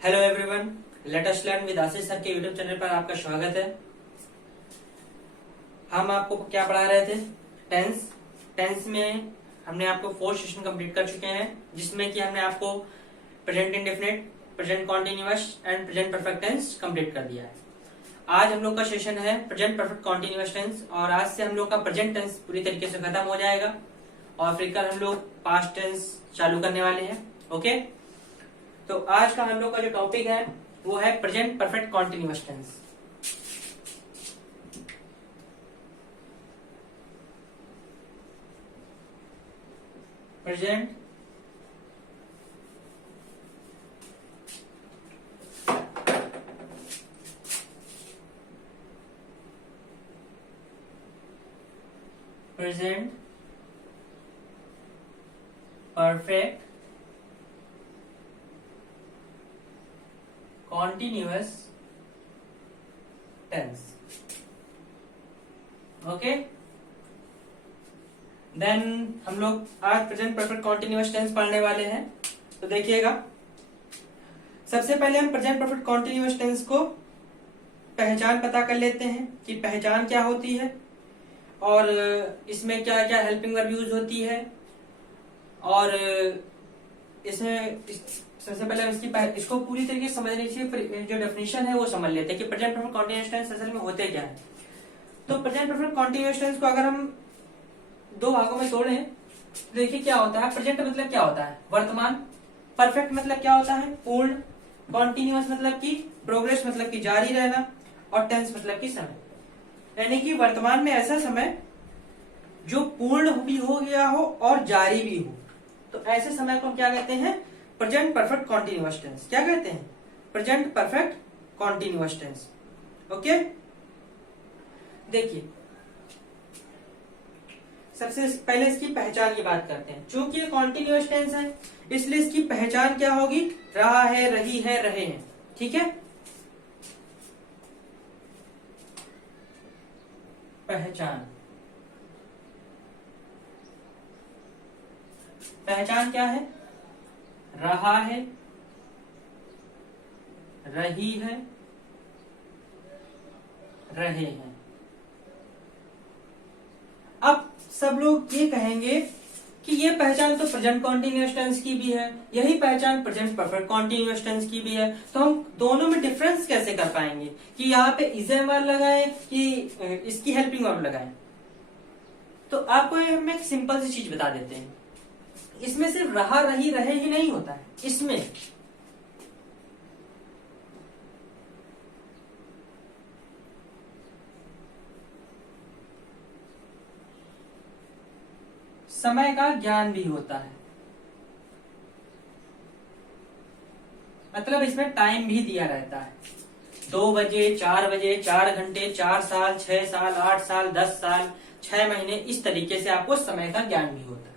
Hello everyone, let us learn with Ashish sir के YouTube channel पर आपका स्वागत है। हम आपको क्या पढ़ा रहे थे? टेंस में हमने आपको 4 सेशन कंप्लीट कर चुके हैं, जिसमें कि हमने आपको present indefinite, present continuous and present perfect tense complete कर दिया है। आज हम लोग का सेशन है प्रेजेंट परफेक्ट कॉन्टिन्यूअस टेंस, और आज से हम लोग का प्रेजेंट टेंस पूरी तरीके से खत्म हो जाएगा और फिर कल हम लोग पास्ट टेंस चालू करने वाले हैं। ओके, तो आज का हम लोग का जो टॉपिक है वो है present perfect continuous tense. Present present perfect continuous tense. Okay, then हम लोग आज प्रेजेंट परफेक्ट कॉन्टिन्यूअस टेंस पढ़ने वाले हैं। तो देखिएगा, सबसे पहले हम प्रेजेंट परफेक्ट कॉन्टिन्यूअस टेंस को पहचान पता कर लेते हैं कि पहचान क्या होती है और इसमें क्या क्या हेल्पिंग वर्ब यूज होती है। और इसमें सबसे पहले इसको पूरी तरीके से समझने के लिए जो डेफिनेशन है वो समझ लेते हैं कि प्रेजेंट परफेक्ट कॉन्टिन्यूअस टेंस असल में होते क्या है। तो प्रेजेंट परफेक्ट कॉन्टिन्यूअस टेंस को अगर हम दो भागों में तोड़ें तो देखिए क्या होता है। प्रेजेंट मतलब क्या होता है? वर्तमान। परफेक्ट मतलब क्या होता है? पूर्ण। कॉन्टिन्यूअस मतलब कि प्रोग्रेस, मतलब कि जारी रहना। और टेंस मतलब कि समय, यानी कि वर्तमान में ऐसा समय जो पूर्ण भी हो गया हो और जारी भी हो, तो ऐसे समय को हम क्या कहते हैं? Present perfect continuous tense. क्या कहते हैं? Present perfect continuous tense. Okay, देखिए सबसे पहले इसकी पहचान की बात करते हैं। चूंकि ये कॉन्टिन्यूअस टेंस है इसलिए इसकी पहचान क्या होगी? रहा है, रही है, रहे हैं। ठीक है, पहचान क्या है? रहा है, रही है, रहे हैं। अब सब लोग ये कहेंगे कि ये पहचान तो प्रेजेंट कॉन्टिन्यूअस टेंस की भी है, यही पहचान प्रेजेंट परफेक्ट कॉन्टिन्यूअस टेंस की भी है, तो हम दोनों में डिफरेंस कैसे कर पाएंगे कि यहाँ पे इज वर्ब लगाएं कि इसकी हेल्पिंग वर्ब लगाएं? तो आपको हम एक सिंपल सी चीज बता देते हैं। इसमें सिर्फ रहा, रही, रहे ही नहीं होता है। इसमें समय का ज्ञान भी होता है, मतलब इसमें टाइम भी दिया रहता है। 2 बजे, 4 बजे, 4 घंटे, 4 साल, 6 साल, 8 साल, 10 साल, 6 महीने, इस तरीके से आपको समय का ज्ञान भी होता है।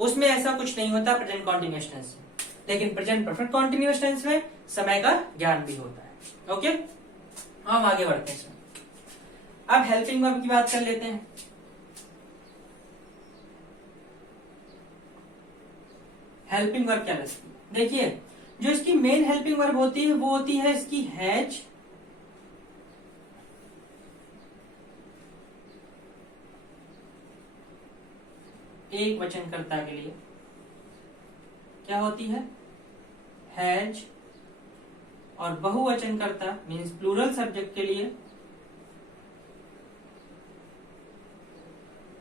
उसमें ऐसा कुछ नहीं होता प्रेजेंट कॉन्टिन्यूअस टेंस में, लेकिन प्रेजेंट परफेक्ट कॉन्टिन्यूअस टेंस में समय का ज्ञान भी होता है। ओके, हम आगे बढ़ते हैं। अब हेल्पिंग वर्ब की बात कर लेते हैं। हेल्पिंग वर्ब क्या रहती है? देखिए, जो इसकी मेन हेल्पिंग वर्ब होती है वो होती है इसकी हैज, एक वचनकर्ता के लिए क्या होती है? हैज। और बहुवचनकर्ता मीन्स प्लूरल सब्जेक्ट के लिए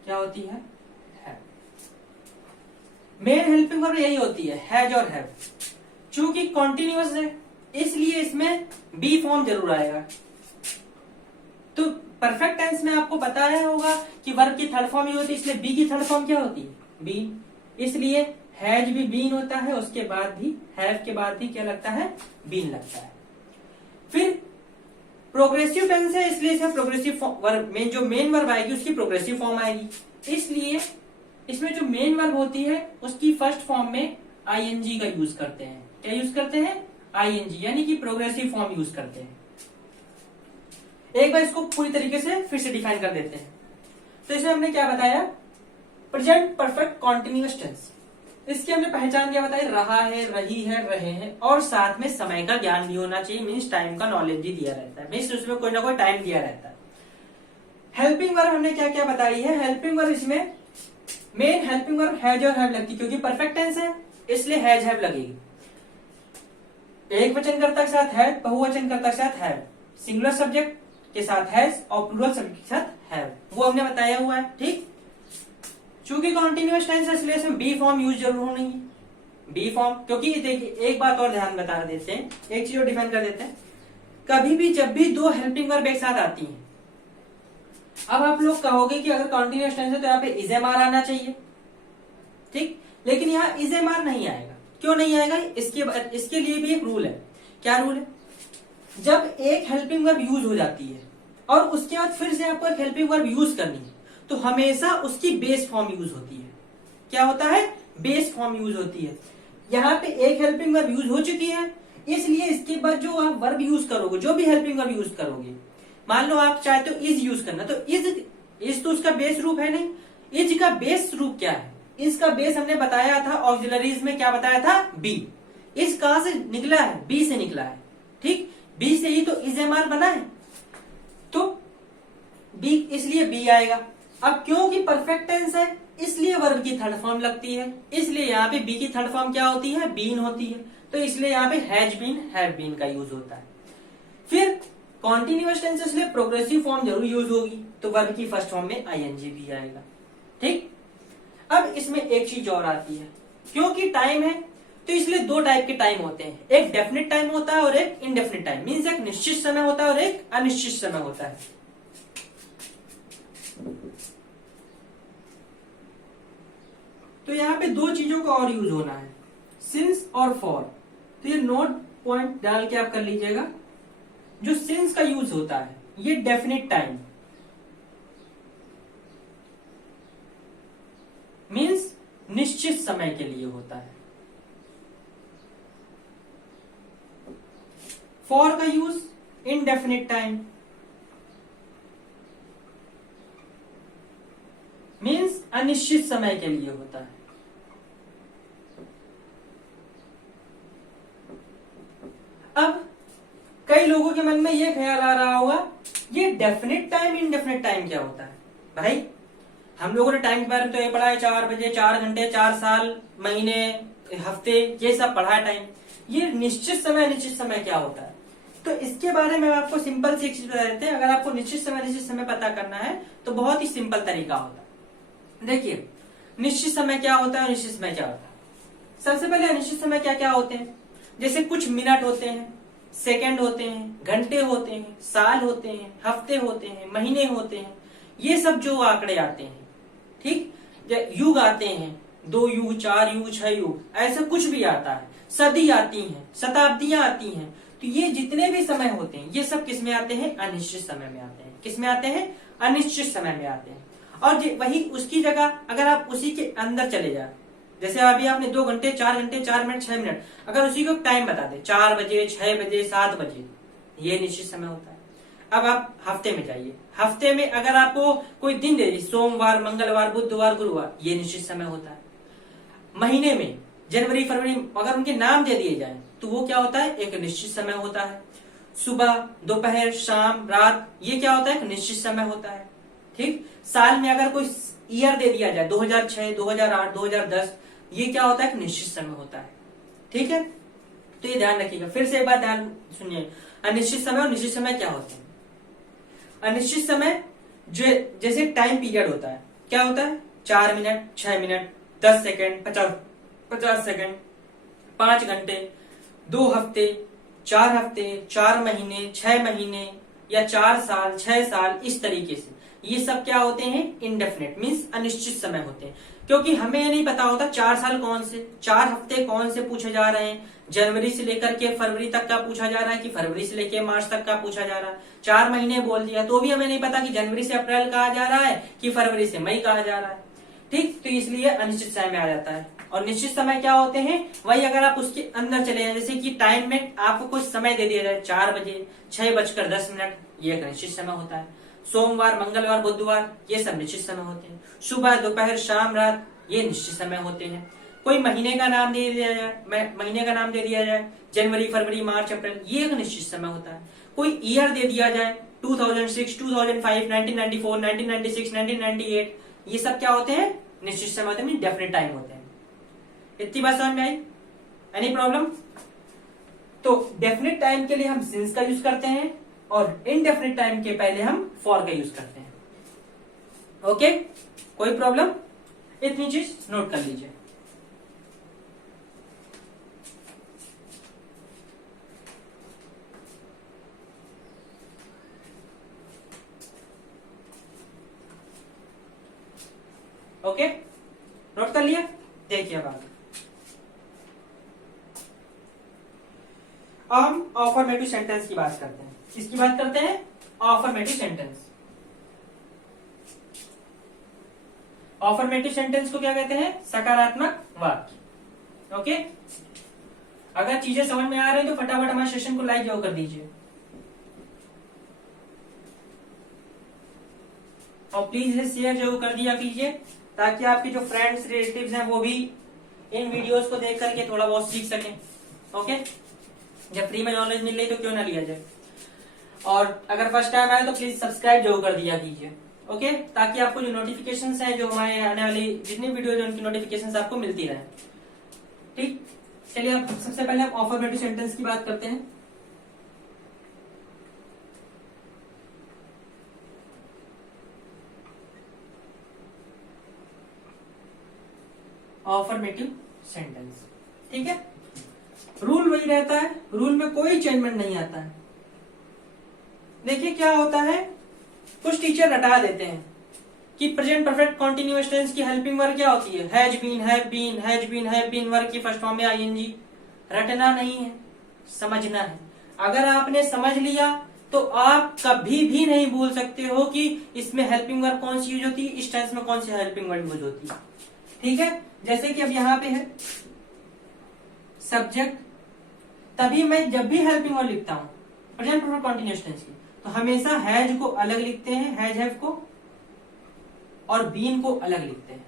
क्या होती है? हैव। मेन हेल्पिंग वर्ब यही होती है, हैज और हैव। चूंकि कॉन्टिन्यूअस है इसलिए इसमें बी फॉर्म जरूर आएगा। तो परफेक्ट टेंस में आपको बताया होगा कि वर्ब की थर्ड फॉर्म ही होती है, इसलिए बी की थर्ड फॉर्म क्या होती है? बीन। इसलिए हैज भी बीन होता है, उसके बाद भी हैव के बाद भी क्या लगता है? बीन लगता है। फिर प्रोग्रेसिव टेंस है इसलिए इसमें प्रोग्रेसिव वर्ब में जो मेन वर्ब आएगी उसकी प्रोग्रेसिव फॉर्म आएगी। इसलिए इसमें जो मेन वर्ब होती है उसकी फर्स्ट फॉर्म में आईएनजी का यूज करते हैं। क्या यूज करते हैं? आईएनजी, यानी कि प्रोग्रेसिव फॉर्म यूज करते हैं। एक बार इसको पूरी तरीके से फिर से डिफाइन कर देते हैं। तो इसमें हमने क्या बताया? Present perfect continuous tense. इसकी हमने पहचान क्या बताई, रहा है, रही है, रहे हैं, और साथ में समय का ज्ञान भी होना चाहिए, मीन्स टाइम का नॉलेज भी दिया रहता है, मीन्स उसमें कोई ना कोई टाइम दिया रहता है। हेल्पिंग वर्ब हमने क्या क्या बताई है, हेल्पिंग वर्ब इसमें मेन हेल्पिंग वर्ब हैज और हैव लगती है, क्योंकि परफेक्ट टेंस है इसलिए हैज हैव लगेगी। एक वचनकर्ता के साथ है, बहुवचन कर्ता के साथ है, सिंगुलर सब्जेक्ट के साथ हैज और प्लूरल सब्जेक्ट के साथ हैव, वो हमने बताया हुआ है। ठीक, चूंकि कॉन्टिन्यूअस टेंस है इसलिए इसमें बी फॉर्म यूज जरूर होनी है, बी फॉर्म। क्योंकि देखिए एक बात और ध्यान बता देते हैं, एक चीज और डिफाइन कर देते हैं, कभी भी जब भी दो हेल्पिंग वर्ब एक साथ आती हैं, अब आप लोग कहोगे कि अगर कॉन्टिन्यूअस टेंस है तो यहाँ पे इज एम आर आना चाहिए, ठीक, लेकिन यहाँ इज एम आर नहीं आएगा। क्यों नहीं आएगा, इसके लिए भी एक रूल है। क्या रूल है, जब एक हेल्पिंग वर्ब यूज हो जाती है और उसके बाद फिर से आपको एक हेल्पिंग वर्ब यूज करनी है, तो हमेशा उसकी बेस फॉर्म यूज होती है। क्या होता है, बेस फॉर्म यूज होती है। यहाँ पे एक हेल्पिंग वर्ब यूज हो चुकी है, इसलिए इसके बाद जो आप वर्ब यूज करोगे, जो भी हेल्पिंग वर्ब यूज करोगे, मान लो आप चाहते हो इज यूज करना, तो इज तो उसका बेस रूप है नहीं, इज का बेस रूप क्या है, इसका बेस हमने बताया था ऑक्सिलरीज में, क्या बताया था, बी। इस कहां से निकला है, बी से निकला है, ठीक, बी से ही तो इज एम आर बना है, तो बी, इसलिए बी आएगा। अब क्योंकि परफेक्ट टेंस है इसलिए वर्ब की थर्ड फॉर्म लगती है, इसलिए यहाँ पे बी की थर्ड फॉर्म क्या होती है, बीन होती है, तो इसलिए यहाँ पे हैज बीन, हैव बीन का यूज होता है। फिर कॉन्टिन्यूअस टेंस इसलिए प्रोग्रेसिव फॉर्म जरूर यूज होगी, तो वर्ब की फर्स्ट फॉर्म में आईएनजी भी आएगा। ठीक, अब इसमें एक चीज और आती है, क्योंकि टाइम है तो इसलिए दो टाइप के टाइम होते हैं, एक डेफिनेट टाइम होता है और एक इनडेफिनेट टाइम, मीन्स एक निश्चित समय होता है और एक अनिश्चित समय होता है। तो यहाँ पे दो चीजों का और यूज होना है, सिंस और फॉर। तो ये नोट पॉइंट डाल के आप कर लीजिएगा। जो सिंस का यूज होता है ये डेफिनेट टाइम, मीन्स निश्चित समय के लिए होता है। फॉर का यूज इनडेफिनेट टाइम, मीन्स अनिश्चित समय के लिए होता है। अब कई लोगों के मन में यह ख्याल आ रहा होगा, ये डेफिनेट टाइम इनडेफिनेट टाइम क्या होता है। भाई हम लोगों ने टाइम के बारे में तो ये पढ़ा है, 4 बजे, 4 घंटे, 4 साल, महीने, हफ्ते, ये सब पढ़ा है टाइम। ये निश्चित समय अनिश्चित समय क्या होता है, तो इसके बारे में आपको सिंपल सी एक चीज बता देते हैं। अगर आपको निश्चित समय अनिश्चित समय पता करना है तो बहुत ही सिंपल तरीका होता है। देखिए निश्चित समय क्या होता है और निश्चित समय क्या होता है। सबसे पहले अनिश्चित समय क्या क्या होते हैं, जैसे कुछ मिनट होते हैं, सेकंड होते हैं, घंटे होते हैं, साल होते हैं, हफ्ते होते हैं, महीने होते हैं, ये सब जो आंकड़े आते हैं, ठीक, युग आते हैं, 2 युग, 4 युग, 6 युग, ऐसा कुछ भी आता है, सदी आती हैं, शताब्दियां आती हैं, तो ये जितने भी समय होते हैं ये सब किस में आते हैं, अनिश्चित समय में आते हैं। किस में आते हैं, अनिश्चित समय में आते हैं। और वही उसकी जगह अगर आप उसी के अंदर चले जाए, जैसे अभी आपने 2 घंटे, 4 घंटे, 4 मिनट, 6 मिनट, अगर उसी को टाइम बता दे, 4 बजे, 6 बजे, 7 बजे, ये निश्चित समय होता है। अब आप हफ्ते में जाइए, हफ्ते में अगर आपको कोई दिन दे दी, सोमवार, मंगलवार, बुधवार, गुरुवार, ये निश्चित समय होता है। महीने में जनवरी, फरवरी, अगर उनके नाम दे दिए जाए तो वो क्या होता है, एक निश्चित समय होता है। सुबह, दोपहर, शाम, रात, ये क्या होता है, एक निश्चित समय होता है। ठीक, साल में अगर कोई ईयर दे दिया जाए, 2006, 2008, 2010, ये क्या होता है, एक निश्चित समय होता है। ठीक है, तो ये ध्यान रखिएगा। फिर से एक बार ध्यान सुनिए, अनिश्चित समय और निश्चित समय क्या होते हैं। अनिश्चित समय जो जैसे टाइम पीरियड होता है, क्या होता है, 4 मिनट, 6 मिनट, 10 सेकेंड, 50 सेकेंड, 5 घंटे, 2 हफ्ते, 4 हफ्ते, 4 महीने, 6 महीने, या 4 साल, 6 साल, इस तरीके से ये सब क्या होते हैं, इनडेफिनेट, मीन्स अनिश्चित समय होते हैं। क्योंकि हमें ये नहीं पता होता 4 साल कौन से, 4 हफ्ते कौन से पूछे जा रहे हैं, जनवरी से लेकर के फरवरी तक का पूछा जा रहा है कि फरवरी से लेकर मार्च तक का पूछा जा रहा है। 4 महीने बोल दिया तो भी हमें नहीं पता कि जनवरी से अप्रैल कहा जा रहा है कि फरवरी से मई कहा जा रहा है। ठीक, तो इसलिए अनिश्चित समय में आ जाता है। और निश्चित समय क्या होते हैं, वही अगर आप उसके अंदर चले जाए, जैसे कि टाइम में आपको कुछ समय दे दिया जाए, 4 बजे, 6:10, ये एक निश्चित समय होता है। सोमवार, मंगलवार, बुधवार, ये सब निश्चित समय होते हैं। सुबह, दोपहर, शाम, रात, ये निश्चित समय होते हैं। कोई महीने का नाम दे दिया जाए, महीने का नाम दे दिया जाए, जनवरी, फरवरी, मार्च, अप्रैल, ये एक निश्चित समय होता है। कोई ईयर दे दिया जाए 2006, 2005, 1994, 1996, 1998, ये सब क्या होते हैं? निश्चित समय होते हैं, डेफिनेट टाइम होते हैं। इतनी बात समझ में आई? Any problem? तो डेफिनेट टाइम के लिए हम सिंस का यूज करते हैं और इनडेफिनेट टाइम के पहले हम फॉर का यूज करते हैं। ओके, कोई प्रॉब्लम? इतनी चीज नोट कर लीजिए। ओके, नोट कर लिया? देखिए अब हम ऑफर्मेटिव सेंटेंस की बात करते हैं। किसकी बात करते हैं? ऑफर्मेटिव सेंटेंस। ऑफर्मेटिव सेंटेंस को क्या कहते हैं? सकारात्मक वाक्य। ओके, अगर चीजें समझ में आ रही तो फटाफट हमारे सेशन को लाइक जरूर कर दीजिए और प्लीज इसे शेयर जरूर कर दिया कीजिए ताकि आपके जो फ्रेंड्स रिलेटिव्स हैं वो भी इन वीडियोस को देख करके थोड़ा बहुत सीख सकें। ओके, जब फ्री में नॉलेज मिल रही तो क्यों ना लिया जाए। और अगर फर्स्ट टाइम आए तो प्लीज सब्सक्राइब जरूर कर दिया कीजिए। ओके, ताकि आपको जो नोटिफिकेशंस हैं, जो हमारे आने वाली जितनी वीडियो है उनकी नोटिफिकेशंस आपको मिलती रहे। ठीक, चलिए अब सबसे पहले हम ऑफर्मेटिव सेंटेंस की बात करते हैं। ऑफर्मेटिव सेंटेंस, ठीक है। रूल वही रहता है, रूल में कोई चेंजमेंट नहीं आता है। देखिए क्या होता है, कुछ टीचर रटा देते हैं कि प्रेजेंट परफेक्ट कंटीन्यूअस टेंस की हेल्पिंग वर्ब क्या होती है? Has been, have been, has been, have been. Verb की फर्स्ट फॉर्म में आईएनजी। रटना नहीं है, समझना है। अगर आपने समझ लिया तो आप कभी भी नहीं भूल सकते हो कि इसमें हेल्पिंग वर्ब कौन सी यूज होती है, इस टेंस में कौन सी हेल्पिंग वर्ब यूज होती है। ठीक है, जैसे कि अब यहां पे है सब्जेक्ट, तभी मैं जब भी हेल्पिंग वर्ब लिखता हूं प्रेजेंट परफेक्ट कंटीन्यूअस टेंस की तो हमेशा हैज को अलग लिखते हैं, हैज हैव को, और बीन को अलग लिखते हैं।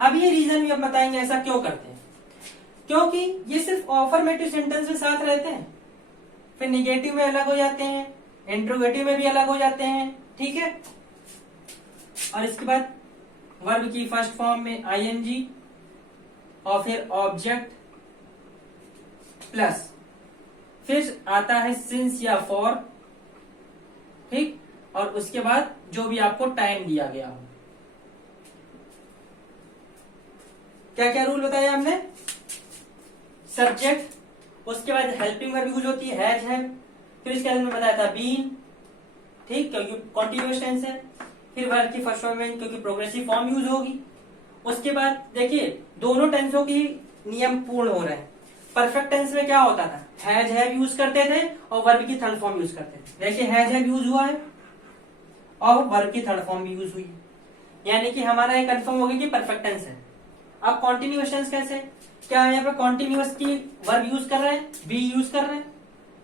अब ये रीजन भी अब बताएंगे ऐसा क्यों करते हैं। क्योंकि ये सिर्फ ऑफर्मेटिव सेंटेंस में साथ रहते हैं, फिर निगेटिव में अलग हो जाते हैं, इंट्रोगेटिव में भी अलग हो जाते हैं। ठीक है, और इसके बाद वर्ब की फर्स्ट फॉर्म में आईएनजी और फिर ऑब्जेक्ट प्लस फिर आता है सिंस या फॉर। ठीक, और उसके बाद जो भी आपको टाइम दिया गया हो। क्या क्या रूल बताया हमने? सब्जेक्ट, उसके बाद हेल्पिंग वर्ब यूज होती है हैज हैव, फिर इसके बाद में बताया था बीन, ठीक, क्योंकि कॉन्टिन्यूअस टेंस है। फिर वर्ब की फर्स्ट फॉर्म में क्योंकि प्रोग्रेसिव फॉर्म यूज होगी। उसके बाद देखिए दोनों टेंसों की नियम पूर्ण हो रहे हैं। परफेक्ट टेंस में क्या होता था? हैज हैव यूज करते थे और वर्ब की थर्ड फॉर्म यूज करते थे। देखिए हैज हैव यूज हुआ है और वर्ब की थर्ड फॉर्म भी यूज हुई, यानी कि हमारा ये कंफर्म हो गया कि परफेक्ट टेंस है। अब कॉन्टिन्यूअस टेंस कैसे? क्या हम यहाँ पे कॉन्टिन्यूअस की वर्ब यूज कर रहे हैं, बी यूज कर रहे हैं?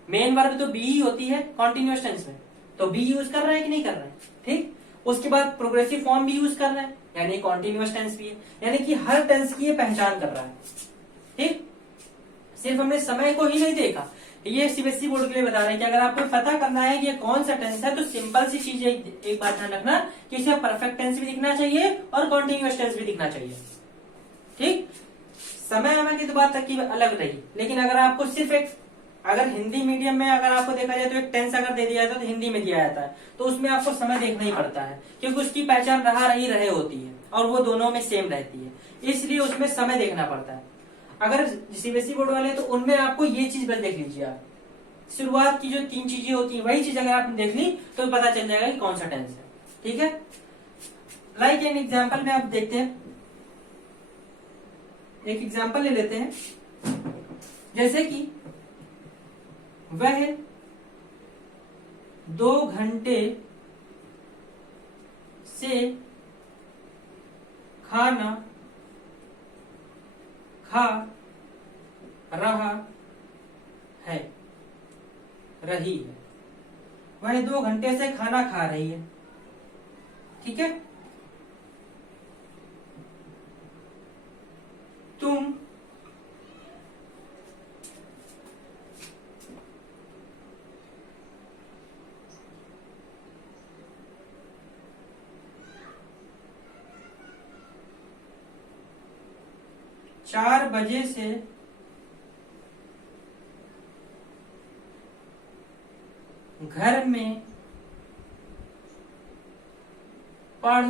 मेन वर्ब तो बी ही होती है कॉन्टिन्यूअस टेंस में, तो बी यूज कर रहे हैं कि नहीं कर रहे हैं? ठीक, उसके बाद प्रोग्रेसिव फॉर्म भी यूज कर रहे हैं, यानी कॉन्टिन्यूअस टेंस भी है, यानी कि हर टेंस की ये पहचान कर रहा है। ठीक, सिर्फ हमने समय को ही नहीं देखा। ये सीबीएसई बोर्ड के लिए बता रहे हैं कि अगर आपको पता करना है कि ये कौन सा टेंस है तो सिंपल सी चीज एक बात ध्यान रखना कि इसे परफेक्ट टेंस भी दिखना चाहिए और कॉन्टिन्यूअस टेंस भी दिखना चाहिए। ठीक, समय आने की तो बात तरकीब अलग रही, लेकिन अगर आपको सिर्फ एक, अगर हिंदी मीडियम में अगर आपको देखा जाए तो एक टेंस अगर दे दिया जाता है तो हिंदी में दिया जाता है तो उसमें आपको समय देखना ही पड़ता है, क्योंकि उसकी पहचान रहे होती है और वो दोनों में सेम रहती है, इसलिए उसमें समय देखना पड़ता है। अगर सीबीएसई बोर्ड वाले तो उनमें आपको ये चीज बस देख लीजिए आप, शुरुआत की जो 3 चीजें होती है वही चीज अगर आपने देख ली तो पता चल जाएगा कि कौन सा टेंस है। ठीक है, लाइक एन एग्जाम्पल में आप देखते हैं, एक एग्जाम्पल ले लेते हैं, जैसे कि वह 2 घंटे से खाना खा रहा है, रही है। वह 2 घंटे से खाना खा रही है। ठीक है, तुम 4 बजे से घर में पढ़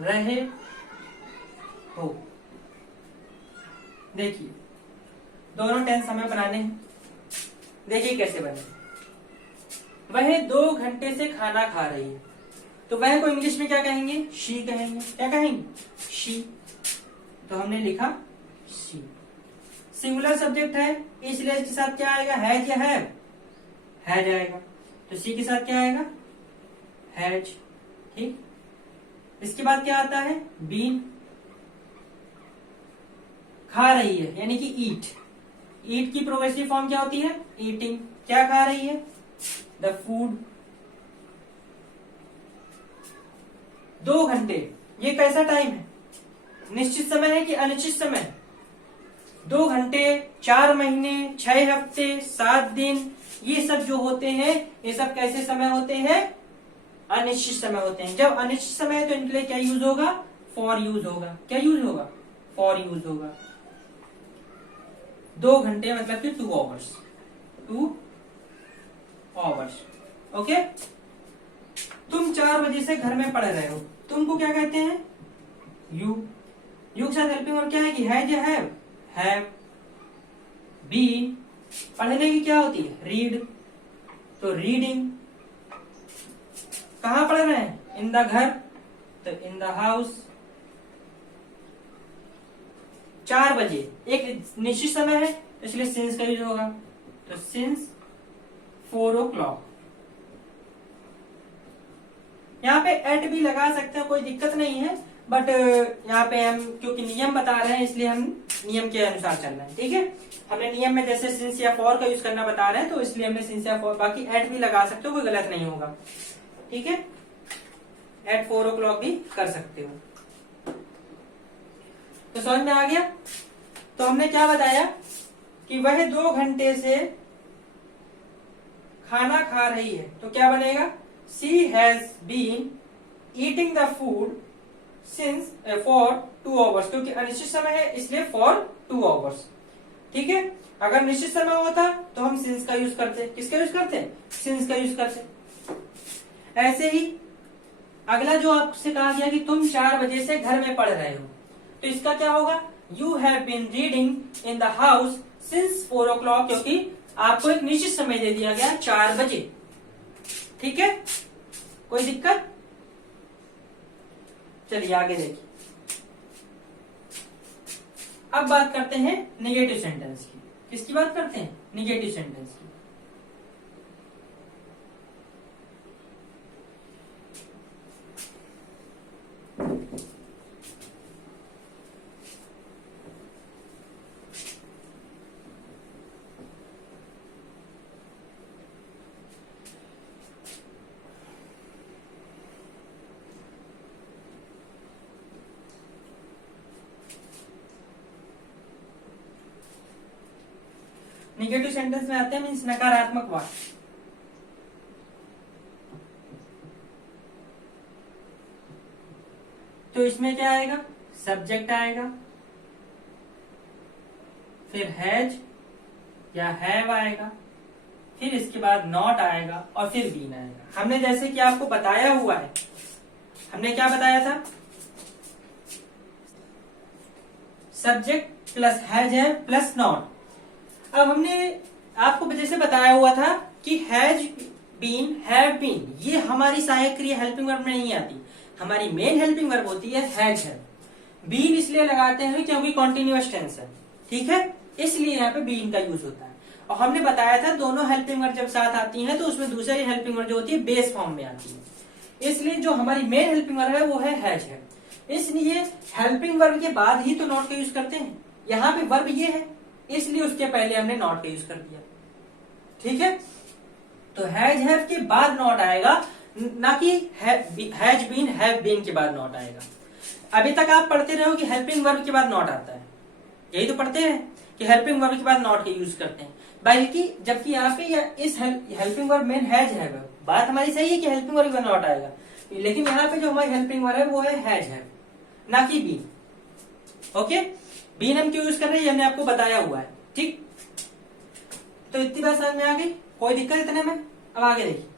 रहे हो। देखिए दोनों टेंस हमें बनाने हैं। देखिए कैसे बने। वह 2 घंटे से खाना खा रही है, तो वह को इंग्लिश में क्या कहेंगे? शी कहेंगे। क्या कहेंगे? शी। तो हमने लिखा शी। सिंगुलर सब्जेक्ट है इसलिए इसके साथ क्या आएगा? हैज या हैव? हैज आएगा। तो सी के साथ क्या आएगा? हैज। ठीक। इसके बाद क्या आता है? बीन। खा रही है यानी कि ईट। ईट की प्रोग्रेसिव फॉर्म क्या होती है? ईटिंग। क्या खा रही है? The food. 2 घंटे ये कैसा टाइम है? निश्चित समय है कि अनिश्चित समय? 2 घंटे, 4 महीने, 6 हफ्ते, 7 दिन, ये सब जो होते हैं ये सब कैसे समय होते हैं? अनिश्चित समय होते हैं। जब अनिश्चित समय है तो इनके लिए क्या यूज होगा? फॉर यूज होगा। क्या यूज होगा? फॉर यूज होगा। 2 घंटे मतलब कि 2 आवर्स। 2 आवर्स। ओके। तुम 4 बजे से घर में पढ़ रहे हो, तुमको क्या कहते हैं? यू। यू के साथ हेल्पिंग वर्ब क्या है कि हैज या हैव? हैव। बीन पढ़ने की क्या होती है? रीड। तो रीडिंग। कहां पढ़ रहे हैं? इन द घर, तो इन द हाउस। 4 बजे एक निश्चित समय है इसलिए सिंस का यूज होगा, तो सिंस 4 o'clock। यहाँ पे एट भी लगा सकते हैं, कोई दिक्कत नहीं है, बट यहाँ पे हम क्योंकि नियम बता रहे हैं इसलिए हम नियम के अनुसार चल रहे हैं। ठीक है। हमने नियम में जैसे सिंस या फॉर का यूज करना बता रहे हैं तो इसलिए हमने सिंस या फॉर, बाकी एट भी लगा सकते हो, कोई गलत नहीं होगा। ठीक है। एट 4 o'clock भी कर सकते हो। तो समझ में आ गया। तो हमने क्या बताया कि वह 2 घंटे से खाना खा रही है, तो क्या बनेगा? She has been eating the food since for 2 hours, क्योंकि अनिश्चित समय है इसलिए फॉर 2 hours। ठीक है। अगर निश्चित समय होता तो हम सिंस का यूज करते। किसका यूज करते? सिंस का यूज करते। ऐसे ही अगला जो आपसे कहा गया कि तुम 4 बजे से घर में पढ़ रहे हो, तो इसका क्या होगा? You have been reading in the house since 4 o'clock, क्योंकि आपको एक निश्चित समय दे दिया गया 4 बजे। ठीक है। कोई दिक्कत? चलिए आगे देखिए। अब बात करते हैं निगेटिव सेंटेंस की। किसकी बात करते हैं? निगेटिव सेंटेंस की। निगेटिव सेंटेंस में आते हैं मीन्स नकारात्मक वाक्य। तो इसमें क्या आएगा? सब्जेक्ट आएगा, फिर हैज या हैव आएगा, फिर इसके बाद नॉट आएगा और फिर बीन आएगा। हमने जैसे कि आपको बताया हुआ है, हमने क्या बताया था? Subject plus has have plus not. अब हमने आपको जैसे बताया हुआ था कि हैज बीन, हैव बीन, ये हमारी सहायक क्रिया हेल्पिंग वर्ब में नहीं आती। हमारी मेन हेल्पिंग वर्ब होती है हैज है। बीन इसलिए लगाते हैं क्योंकि कॉन्टिन्यूअस टेंस है। ठीक है। इसलिए यहाँ पे बीन का यूज होता है। और हमने बताया था दोनों हेल्पिंग वर्ब जब साथ आती हैं तो उसमें दूसरी हेल्पिंग वर्ब जो होती है बेस फॉर्म में आती है। इसलिए जो हमारी मेन हेल्पिंग वर्ब है वो है हैज है। इसलिए हेल्पिंग वर्ब के बाद ही तो नॉट का यूज करते हैं। यहाँ पे वर्ब ये है इसलिए उसके पहले हमने नॉट का यूज कर दिया। ठीक है। तो हैज हैव के बाद नॉट आएगा, ना कि हैज बीन हैव बीन के बाद नॉट आएगा। अभी तक आप पढ़ते रहो कि हेल्पिंग वर्ब के बाद नॉट आता है, यही तो पढ़ते हैं कि हेल्पिंग वर्ब के बाद नॉट का यूज करते हैं। बल्कि जबकि यहाँ पे इस हेल्पिंग वर्ब मेन हैज है, बात हमारी सही है कि हेल्पिंग वर्ब के बाद नॉट आएगा, लेकिन यहाँ पे जो हमारी हेल्पिंग वर्ब है वो है हैज है, ना कि बीन। ओके, बीन हम क्यों यूज कर रहे हैं ये हमने आपको बताया हुआ है। ठीक, तो इतनी बात समझ में आ गई, कोई दिक्कत इतने में। अब आगे देखिए,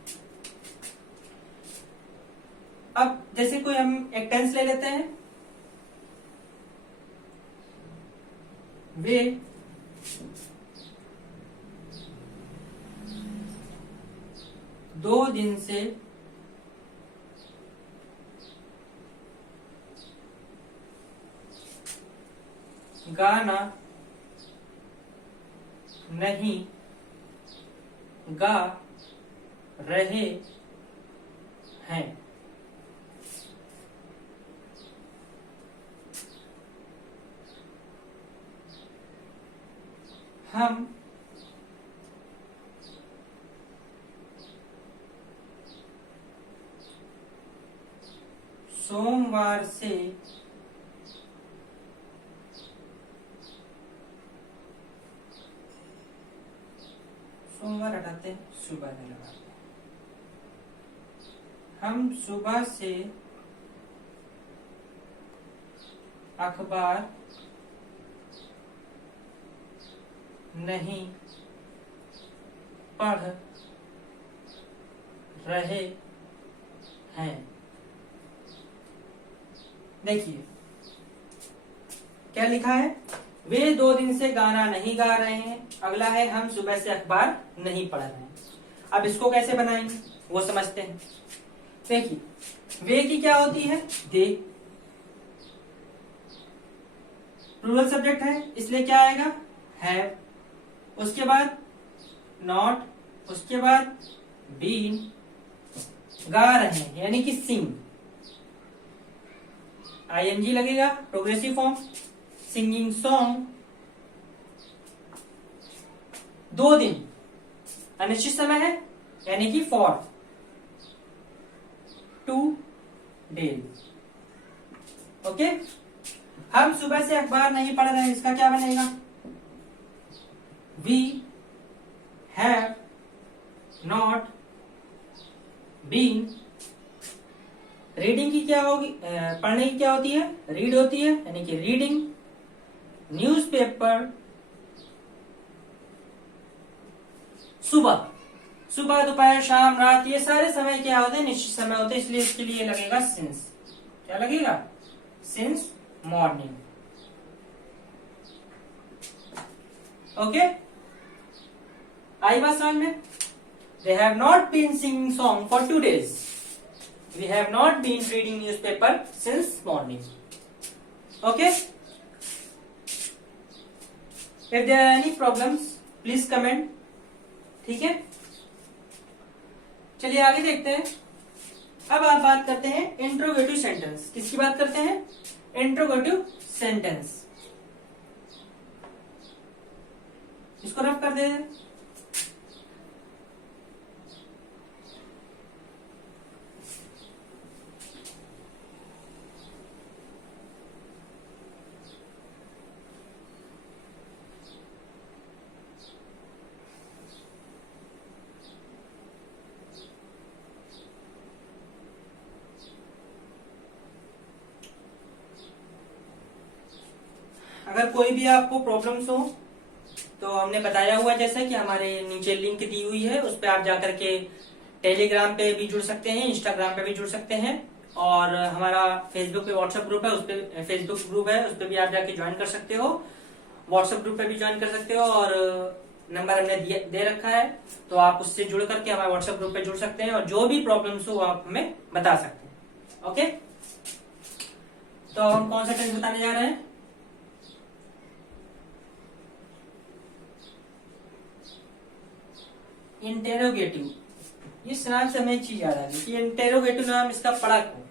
अब जैसे कोई हम एक टेंस ले लेते हैं, वे दो दिन से गाना नहीं गा रहे हैं। हम सोमवार से सोमवार हटाते हैं, सुबह नहीं लगाते। हम सुबह से अखबार नहीं पढ़ रहे हैं। देखिए क्या लिखा है, वे 2 दिन से गाना नहीं गा रहे हैं। अगला है हम सुबह से अखबार नहीं पढ़ रहे हैं। अब इसको कैसे बनाएंगे वो समझते हैं। देखिए वे की क्या होती है, दे, प्लूरल सब्जेक्ट है इसलिए क्या आएगा, हैव। उसके बाद नॉट, उसके बाद बीन, गा रहे हैं यानी कि सिंग, आईएनजी लगेगा, प्रोग्रेसिव फॉर्म, सिंगिंग सॉन्ग। 2 दिन अनिश्चित समय है यानी कि फॉर 2 days। ओके, हम सुबह से अखबार नहीं पढ़ रहे हैं, इसका क्या बनेगा, we have not been. Reading की क्या होगी, पढ़ने की क्या होती है, रीड होती है यानी कि रीडिंग। न्यूज़पेपर सुबह, सुबह दोपहर शाम रात ये सारे समय क्या होते हैं, निश्चित समय होते हैं, इसलिए इसके लिए लगेगा सिंस। क्या लगेगा, सिंस मॉर्निंग। ओके, आई बात समझ में। They have not been singing song for 2 days। We have not been reading newspaper since morning. Okay, if there are any problems please comment. ठीक है, चलिए आगे देखते हैं। अब आप बात करते हैं इंट्रोगेटिव सेंटेंस। किसकी बात करते हैं, इंट्रोगेटिव सेंटेंस। इसको रफ कर दे। अगर कोई भी आपको प्रॉब्लम्स हो तो हमने बताया हुआ जैसे कि हमारे नीचे लिंक दी हुई है, उस पर आप जाकर के टेलीग्राम पे भी जुड़ सकते हैं, इंस्टाग्राम पे भी जुड़ सकते हैं, और हमारा फेसबुक पे व्हाट्सएप ग्रुप है, उस पे फेसबुक ग्रुप है, उस पर भी आप जाके ज्वाइन कर सकते हो, व्हाट्सएप ग्रुप पे भी ज्वाइन कर सकते हो, और नंबर हमने दे रखा है, तो आप उससे जुड़ करके हमारे व्हाट्सएप ग्रुप पे जुड़ सकते हैं, और जो भी प्रॉब्लम्स हो आप हमें बता सकते हैं। ओके, तो हम कौन सा टेंस बताने जा रहे हैं, इंटेरोगेटिव। इस नाम से हमें एक चीज याद आ गई कि इंटेरोगेटिव नाम इसका पड़ा क्यों,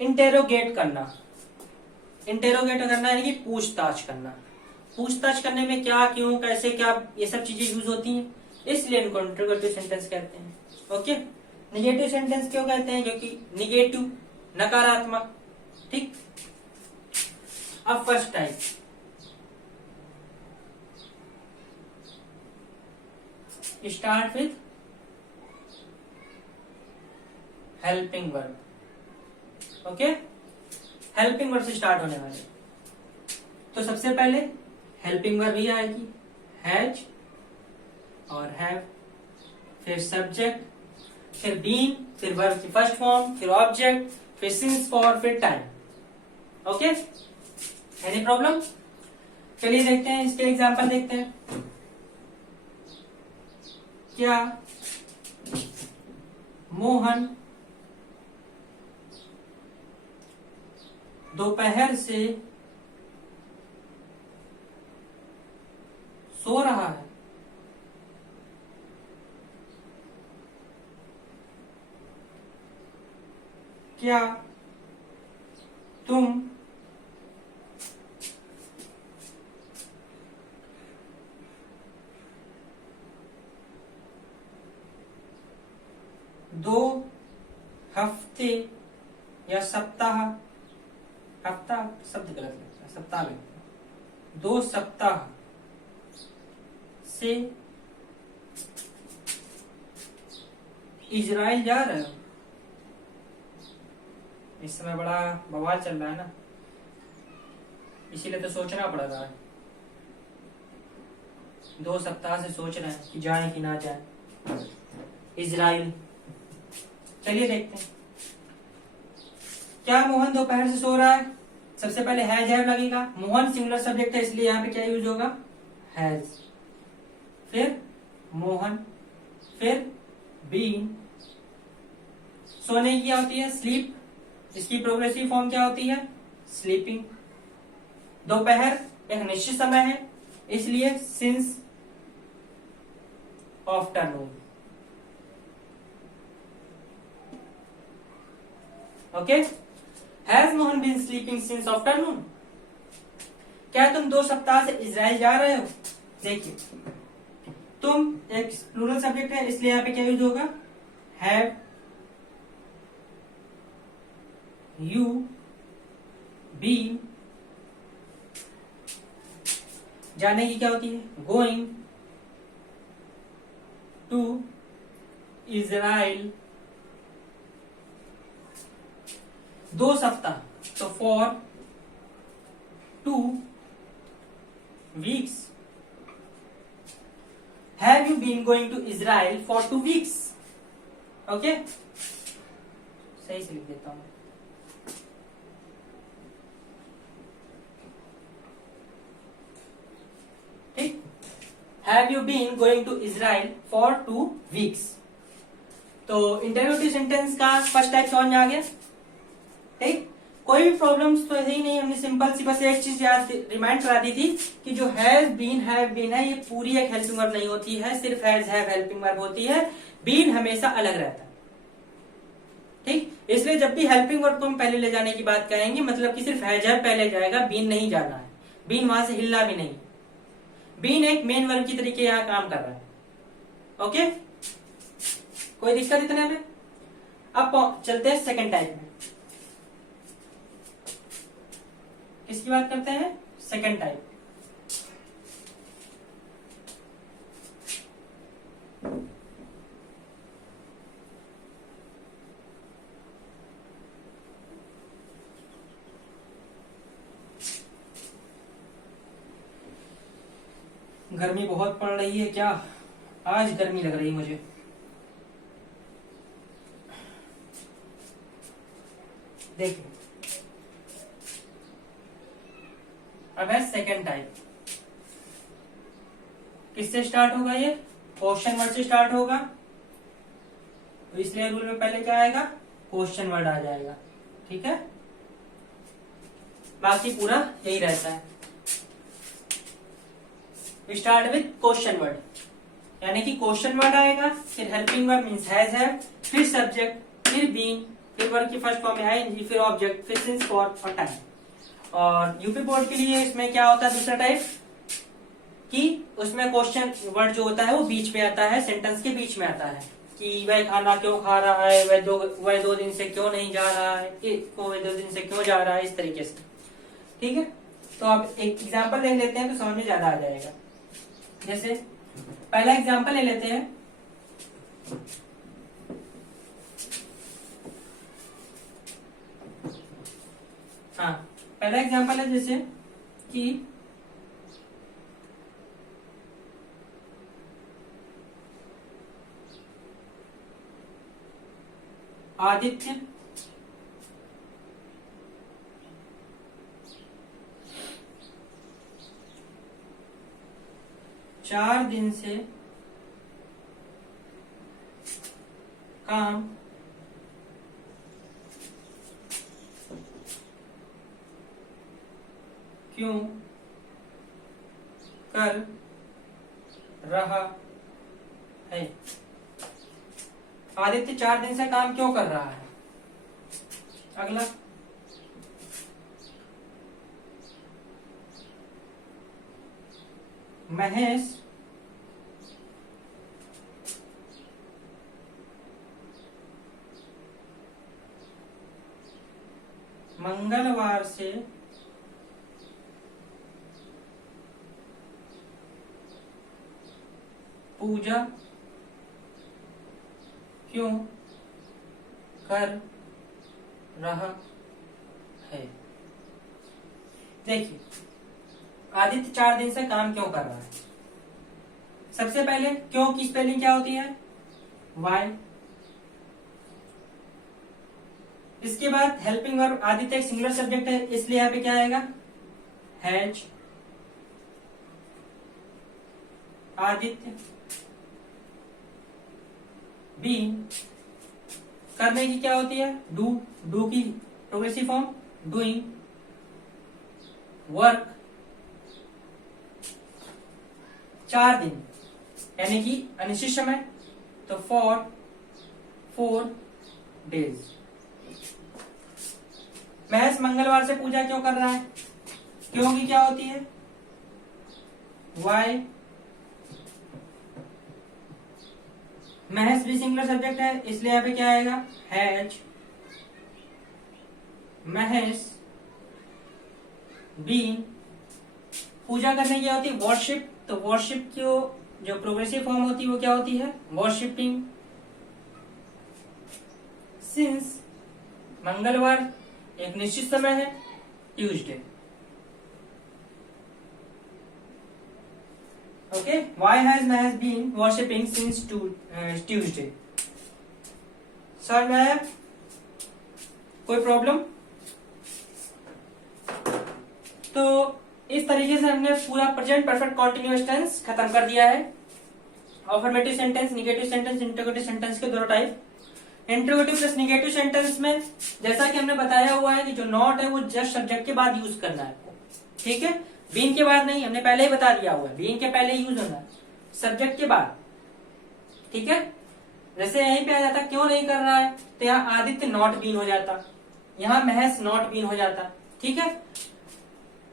इंटेरोगेट करना। इंटेरोगेट करना यानी कि पूछताछ करना। पूछताछ करने में क्या, क्यों, कैसे, क्या, ये सब चीजें यूज होती हैं, इसलिए इनको इंटेरोगेटिव सेंटेंस कहते हैं। ओके, निगेटिव सेंटेंस क्यों कहते हैं, क्योंकि निगेटिव नकारात्मक। ठीक, अब first type, start with helping verb. Okay, helping verb से स्टार्ट होने वाले। तो सबसे पहले हेल्पिंग वर्ब ही आएगी, हैज और हैव, फिर सब्जेक्ट, फिर बीन, फिर वर्ब की फर्स्ट फॉर्म, फिर ऑब्जेक्ट, फिर सिंस फॉर, फिर टाइम। Okay, any problem? चलिए देखते हैं, इसके एग्जांपल देखते हैं। क्या मोहन दोपहर से सो रहा है? क्या तुम दो हफ्ते या सप्ताह, हफ्ता शब्द गलत लगता है, सप्ताह लगता है, 2 सप्ताह से इजराइल जा रहे हो? इस समय बड़ा बवाल चल रहा है ना, इसीलिए तो सोचना पड़ रहा है। 2 सप्ताह से सोच रहे हैं कि जाए कि ना जाए इजराइल। चलिए देखते हैं, क्या मोहन दोपहर से सो रहा है? सबसे पहले हैज हैव लगेगा, मोहन सिंगुलर सब्जेक्ट है इसलिए यहाँ पे क्या यूज होगा? हैज। फिर मोहन, फिर बीन। सोने की क्या होती है? स्लीप, इसकी प्रोग्रेसिव फॉर्म क्या होती है? स्लीपिंग। दोपहर एक निश्चित समय है इसलिए since afternoon. Okay, has Mohan been sleeping since afternoon? क्या तुम 2 सप्ताह से इजराइल जा रहे हो? देखिए, तुम एक प्लूरल सब्जेक्ट है इसलिए यहां पे क्या यूज होगा? हैव। यू बीन, जाने की क्या होती है? Going to Israel. 2 सप्ताह तो for 2 weeks. Have you been going to Israel for 2 weeks? Okay, सही से लिख देता हूं। ठीक, have you been going to Israel for 2 weeks. तो इंटरोगेटिव सेंटेंस का फर्स्ट टाइप समझ में आ गया। ठीक, कोई भी प्रॉब्लम्स तो ऐसे ही नहीं, हमने सिंपल सी बस एक चीज याद रिमाइंड करा दी थी कि जो हैज बीन हैव बीन है ये पूरी एक हेल्पिंग वर्ब नहीं होती है, सिर्फ हैज हैव हेल्पिंग वर्ब होती है, बीन हमेशा अलग रहता है। ठीक, इसलिए जब भी हेल्पिंग वर्ब को हम पहले ले जाने की बात करेंगे मतलब कि सिर्फ हैज हैव पहले जाएगा, बीन नहीं जाना है, बीन वहां से हिलना भी नहीं। बीन एक मेन वर्ब की तरीके यहां काम कर रहा है। ओके, कोई दिक्कत इतने में? अब चलते हैं सेकेंड टाइप में। किसकी बात करते हैं? Second type. गर्मी बहुत पड़ रही है क्या? आज गर्मी लग रही मुझे। देखिए, अब है सेकेंड टाइप। किससे स्टार्ट होगा? ये क्वेश्चन वर्ड से स्टार्ट होगा, तो इसलिए रूल में पहले क्या आएगा? क्वेश्चन वर्ड आ जाएगा। ठीक है, बाकी पूरा यही रहता है। स्टार्ट विथ क्वेश्चन वर्ड, यानी कि क्वेश्चन वर्ड आएगा, फिर helping verb means has have, फिर सब्जेक्ट, फिर बीन, फिर वर्ब की फर्स्ट फॉर्म में आईएनजी, फिर ऑब्जेक्ट, फिर सिंस फॉर और टाइम। और यूपी बोर्ड के लिए इसमें क्या होता है दूसरा टाइप कि उसमें क्वेश्चन वर्ड जो होता है वो बीच में आता है, सेंटेंस के बीच में आता है कि वह खाना क्यों खा रहा है, वह 2 दिन से क्यों नहीं जा रहा है, वह 2 दिन से क्यों जा रहा है, इस तरीके से। ठीक है, तो अब एक एग्जाम्पल ले लेते हैं तो समझ में ज्यादा आ जाएगा। जैसे पहला एग्जाम्पल ले लेते हैं, हाँ, पहला एग्जांपल है जैसे कि आदित्य चार दिन से काम क्यों कर रहा है। आदित्य 4 दिन से काम क्यों कर रहा है। अगला, महेश मंगलवार से पूजा क्यों कर रहा है। देखिए, आदित्य 4 दिन से काम क्यों कर रहा है। सबसे पहले क्यों की स्पेलिंग क्या होती है, वाई। इसके बाद हेल्पिंग वर्ब, आदित्य एक सिंगुलर सब्जेक्ट है इसलिए यहाँ पे क्या आएगा, हैज। आदित्य बीन, करने की क्या होती है, डू। डू की प्रोग्रेसिव फॉर्म डूइंग। वर्क 4 दिन यानी कि अनिश्चित समय, तो फॉर 4 डेज। महेश मंगलवार से पूजा क्यों कर रहा है, क्यों की क्या होती है, वाई। महेश भी सिंगुलर सब्जेक्ट है इसलिए यहाँ पे क्या आएगा, हैज। महेश बीन, पूजा करने की क्या होती है, वर्शिप। तो वर्शिप की जो प्रोग्रेसिव फॉर्म होती है वो क्या होती है, वर्शिपिंग। सिंस मंगलवार एक निश्चित समय है, Tuesday. Okay, why has Mahesh been worshipping since Tuesday? Sir मैं कोई प्रॉब्लम। तो इस तरीके से हमने पूरा प्रेजेंट परफेक्ट कॉन्टिन्यूअस टेंस खत्म कर दिया है। Affirmative sentence, negative sentence, interrogative sentence के दोनों type. Interrogative plus negative sentence में जैसा कि हमने बताया हुआ है कि जो नॉट है वो जस्ट सब्जेक्ट के बाद यूज करना है आपको, ठीक है। बीन के बाद नहीं, हमने पहले ही बता दिया हुआ है, बीन के पहले यूज होना है, सब्जेक्ट के बाद, ठीक है। जैसे यहीं पे आ जाता क्यों नहीं कर रहा है, तो यहाँ आदित्य नॉट बीन हो जाता, यहाँ महेश नॉट बीन हो जाता, ठीक है।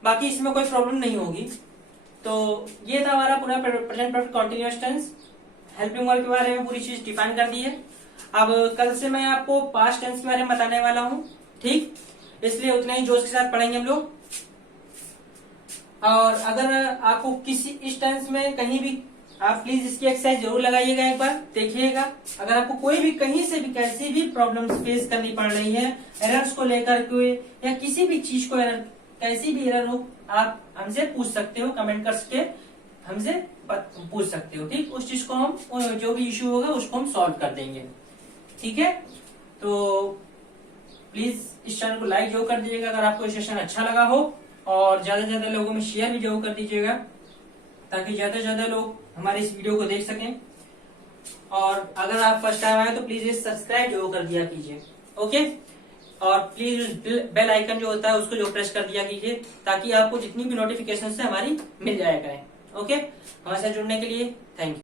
बाकी इसमें कोई प्रॉब्लम नहीं होगी। तो ये था हमारा पूरा present perfect continuous tense. Helping verb के बारे में पूरी चीज डिफाइन कर दी है। अब कल से मैं आपको पास्ट टेंस के बारे में बताने वाला हूँ, ठीक। इसलिए उतना ही जोश के साथ पढ़ेंगे हम लोग। और अगर आपको किसी इस टेंस में कहीं भी, आप प्लीज इसकी एक्सरसाइज जरूर लगाइएगा, एक बार देखिएगा। अगर आपको कोई भी कहीं से भी कैसी भी प्रॉब्लम्स फेस करनी पड़ रही है, एरर्स को लेकर के या किसी भी चीज को एरर, कैसी भी एरर हो, आप हमसे पूछ सकते हो, कमेंट करके हमसे पूछ सकते हो, ठीक। उस चीज को हम, जो भी इश्यू होगा उसको हम सॉल्व कर देंगे, ठीक है। तो प्लीज इस चैनल को लाइक जरूर कर दीजिएगा अगर आपको ये सेशन अच्छा लगा हो, और ज्यादा से ज्यादा लोगों में शेयर भी जरूर कर दीजिएगा ताकि ज्यादा से ज्यादा लोग हमारे इस वीडियो को देख सकें। और अगर आप फर्स्ट टाइम आए तो प्लीज इस सब्सक्राइब जरूर कर दिया कीजिए, ओके। और प्लीज बेल आइकन जो होता है उसको जो प्रेस कर दिया कीजिए ताकि आपको जितनी भी नोटिफिकेशन है हमारी मिल जाया करें, ओके। हमारे साथ जुड़ने के लिए थैंक यू।